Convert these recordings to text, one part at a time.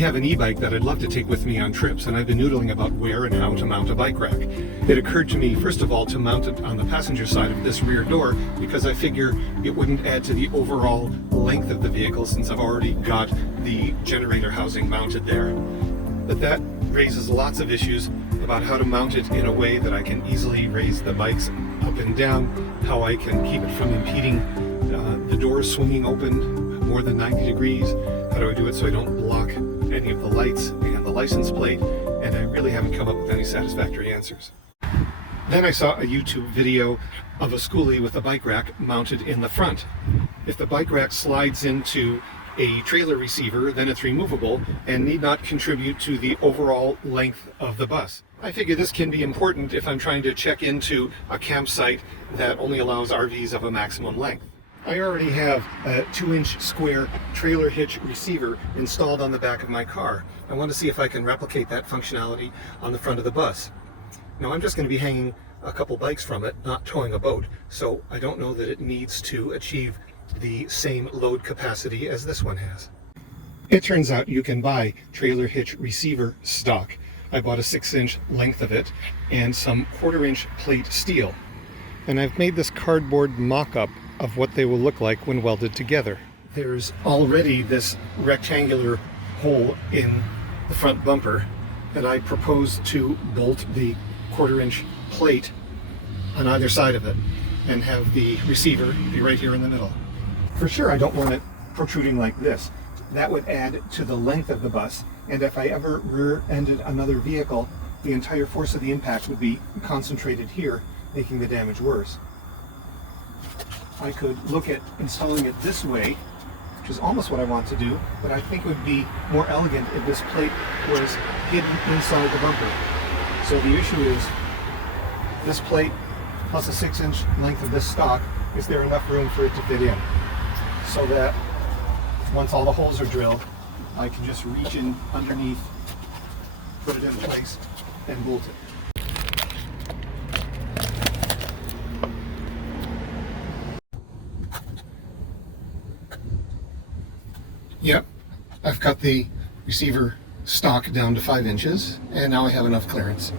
have an e-bike that I'd love to take with me on trips, and I've been noodling about where and how to mount a bike rack. It occurred to me, first of all, to mount it on the passenger side of this rear door, because I figure it wouldn't add to the overall length of the vehicle since I've already got the generator housing mounted there. But that raises lots of issues about how to mount it in a way that I can easily raise the bikes up and down, how I can keep it from impeding the doors swinging open more than 90 degrees. How do I do it so I don't block any of the lights and the license plate? And I really haven't come up with any satisfactory answers. Then I saw a YouTube video of a schoolie with a bike rack mounted in the front. If the bike rack slides into a trailer receiver, then it's removable and need not contribute to the overall length of the bus. I figure this can be important if I'm trying to check into a campsite that only allows RVs of a maximum length. I already have a 2-inch square trailer hitch receiver installed on the back of my car. I want to see if I can replicate that functionality on the front of the bus. Now I'm just going to be hanging a couple bikes from it, not towing a boat, so I don't know that it needs to achieve the same load capacity as this one has. It turns out you can buy trailer hitch receiver stock. I bought a 6-inch length of it and some 1/4-inch plate steel. And I've made this cardboard mock-up of what they will look like when welded together. There's already this rectangular hole in the front bumper, and I propose to bolt the 1/4-inch plate on either side of it and have the receiver be right here in the middle. For sure I don't want it protruding like this. That would add to the length of the bus, and if I ever rear-ended another vehicle, the entire force of the impact would be concentrated here, making the damage worse. I could look at installing it this way, which is almost what I want to do, but I think it would be more elegant if this plate was hidden inside the bumper. So the issue is this plate plus a 6-inch length of this stock, is there enough room for it to fit in? So that once all the holes are drilled, I can just reach in underneath, put it in place, and bolt it. Yep, I've cut the receiver stock down to 5 inches, and now I have enough clearance.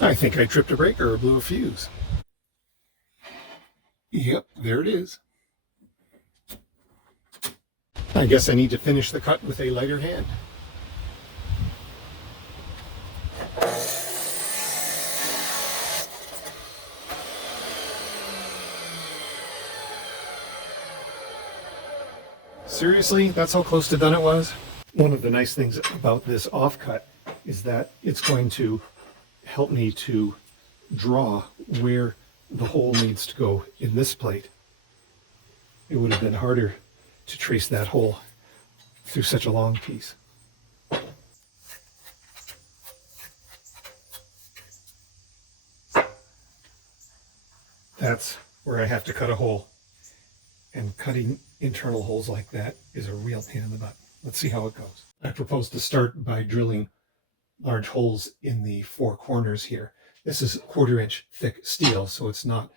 I think I tripped a breaker or blew a fuse. Yep, there it is. I guess I need to finish the cut with a lighter hand. Seriously, that's how close to done it was? One of the nice things about this offcut is that it's going to help me to draw where the hole needs to go in this plate. It would have been harder to trace that hole through such a long piece. That's where I have to cut a hole. And cutting internal holes like that is a real pain in the butt. Let's see how it goes. I propose to start by drilling large holes in the 4 corners here. This is 1/4-inch thick steel, so it's not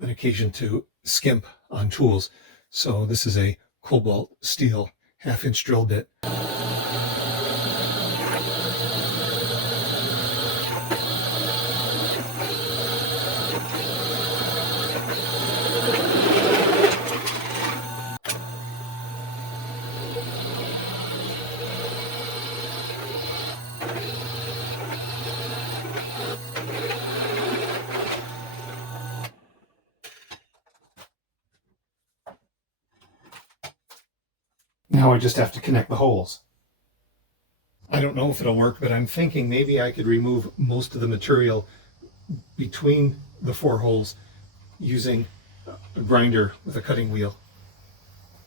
an occasion to skimp on tools. So this is a cobalt steel 1/2-inch drill bit. Now I just have to connect the holes. I don't know if it'll work, but I'm thinking maybe I could remove most of the material between the 4 holes using a grinder with a cutting wheel.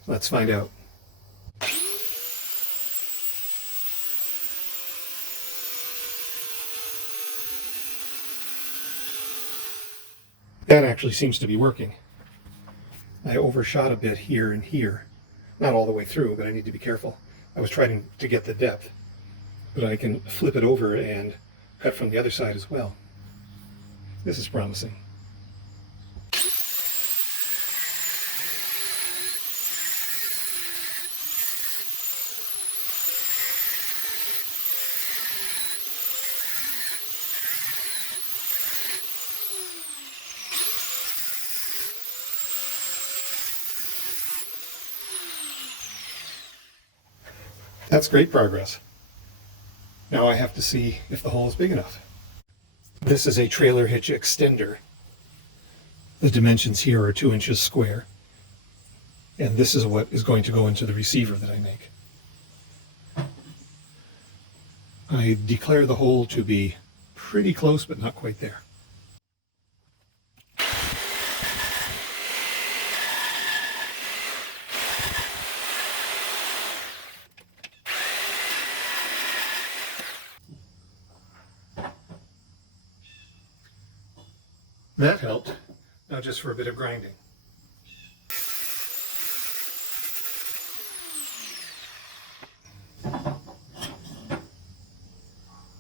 Let's find out. That actually seems to be working. I overshot a bit here and here. Not all the way through, but I need to be careful. I was trying to get the depth, but I can flip it over and cut from the other side as well. This is promising. That's great progress. Now I have to see if the hole is big enough. This is a trailer hitch extender. The dimensions here are 2 inches square. And this is what is going to go into the receiver that I make. I declare the hole to be pretty close, but not quite there. That helped. Now just for a bit of grinding.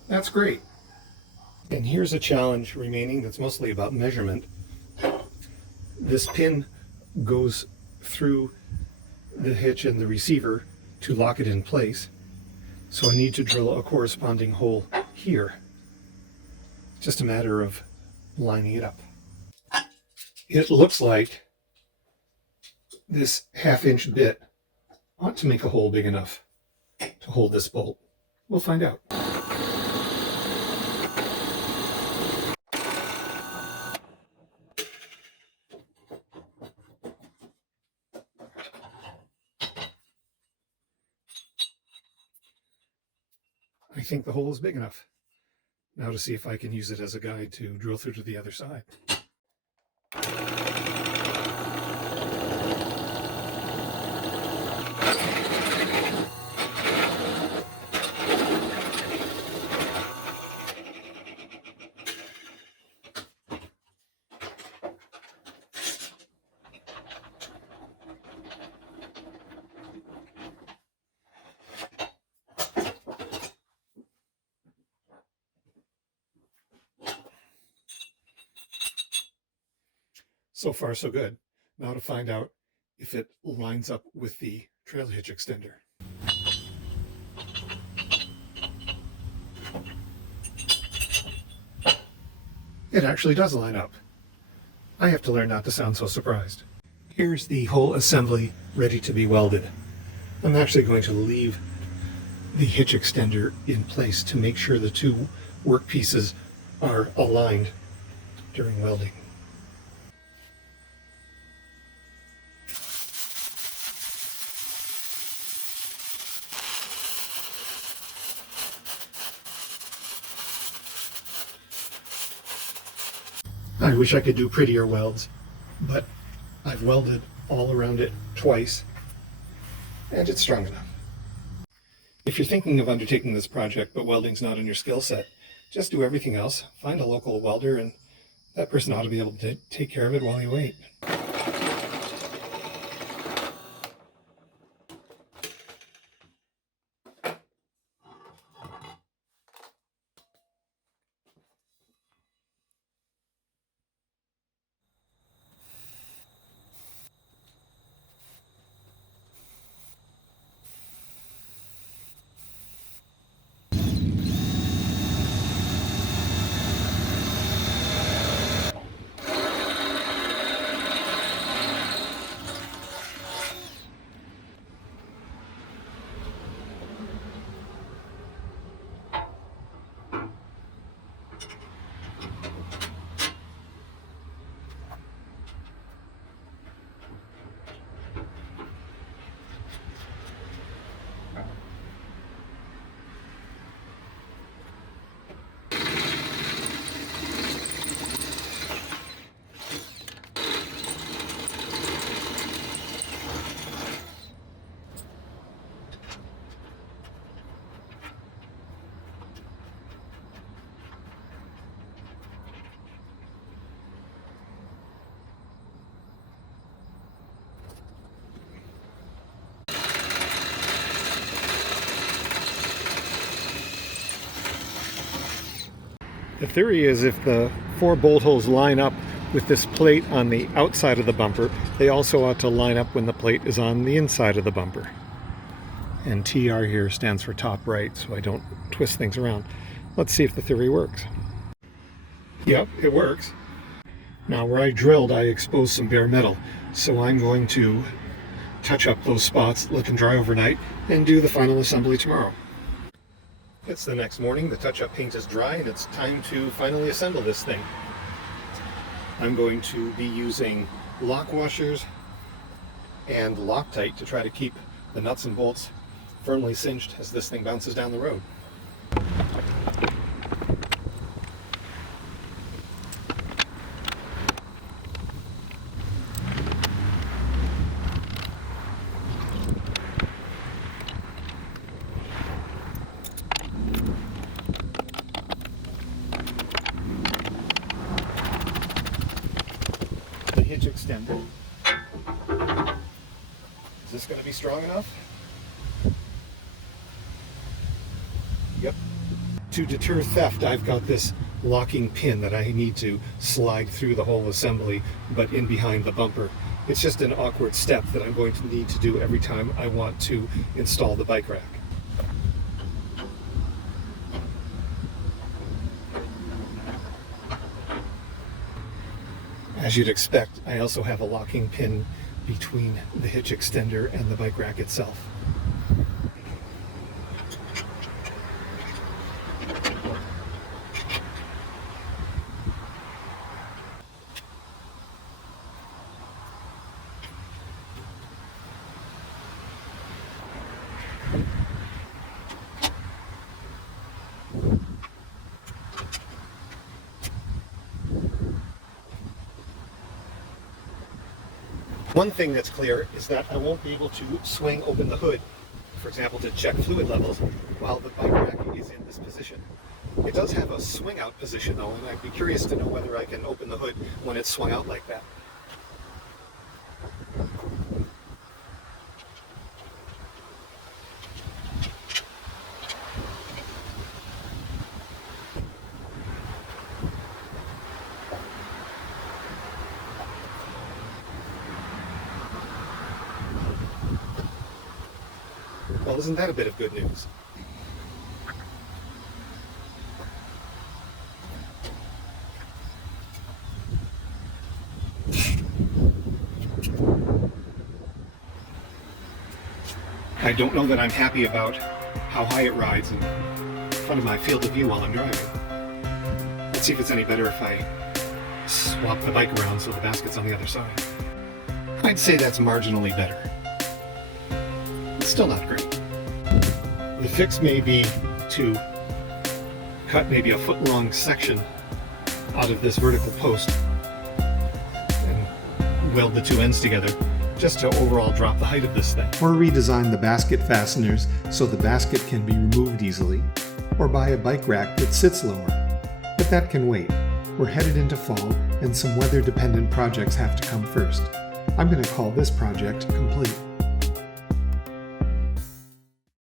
That's great. And here's a challenge remaining that's mostly about measurement. This pin goes through the hitch and the receiver to lock it in place. So I need to drill a corresponding hole here. Just a matter of lining it up. It looks like this 1/2 inch bit ought to make a hole big enough to hold this bolt. We'll find out. I think the hole is big enough. Now to see if I can use it as a guide to drill through to the other side. So far, so good. Now to find out if it lines up with the trail hitch extender. It actually does line up. I have to learn not to sound so surprised. Here's the whole assembly ready to be welded. I'm actually going to leave the hitch extender in place to make sure the two work pieces are aligned during welding. I wish I could do prettier welds, but I've welded all around it twice, and it's strong enough. If you're thinking of undertaking this project, but welding's not in your skill set, just do everything else. Find a local welder, and that person ought to be able to take care of it while you wait. The theory is if the 4 bolt holes line up with this plate on the outside of the bumper, they also ought to line up when the plate is on the inside of the bumper. And TR here stands for top right, so I don't twist things around. Let's see if the theory works. Yep, it works. Now where I drilled, I exposed some bare metal, so I'm going to touch up those spots, let them dry overnight, and do the final assembly tomorrow. It's the next morning, the touch-up paint is dry, and it's time to finally assemble this thing. I'm going to be using lock washers and Loctite to try to keep the nuts and bolts firmly cinched as this thing bounces down the road. The hitch extender. Is this going to be strong enough? Yep. To deter theft, I've got this locking pin that I need to slide through the whole assembly, but in behind the bumper. It's just an awkward step that I'm going to need to do every time I want to install the bike rack. As you'd expect, I also have a locking pin between the hitch extender and the bike rack itself. One thing that's clear is that I won't be able to swing open the hood, for example, to check fluid levels, while the bike rack is in this position. It does have a swing out position though, and I'd be curious to know whether I can open the hood when it's swung out like that. Well, isn't that a bit of good news? I don't know that I'm happy about how high it rides in front of my field of view while I'm driving. Let's see if it's any better if I swap the bike around so the basket's on the other side. I'd say that's marginally better. It's still not great. The fix may be to cut maybe a foot-long section out of this vertical post and weld the two ends together just to overall drop the height of this thing. Or redesign the basket fasteners so the basket can be removed easily, or buy a bike rack that sits lower. But that can wait. We're headed into fall and some weather-dependent projects have to come first. I'm going to call this project complete.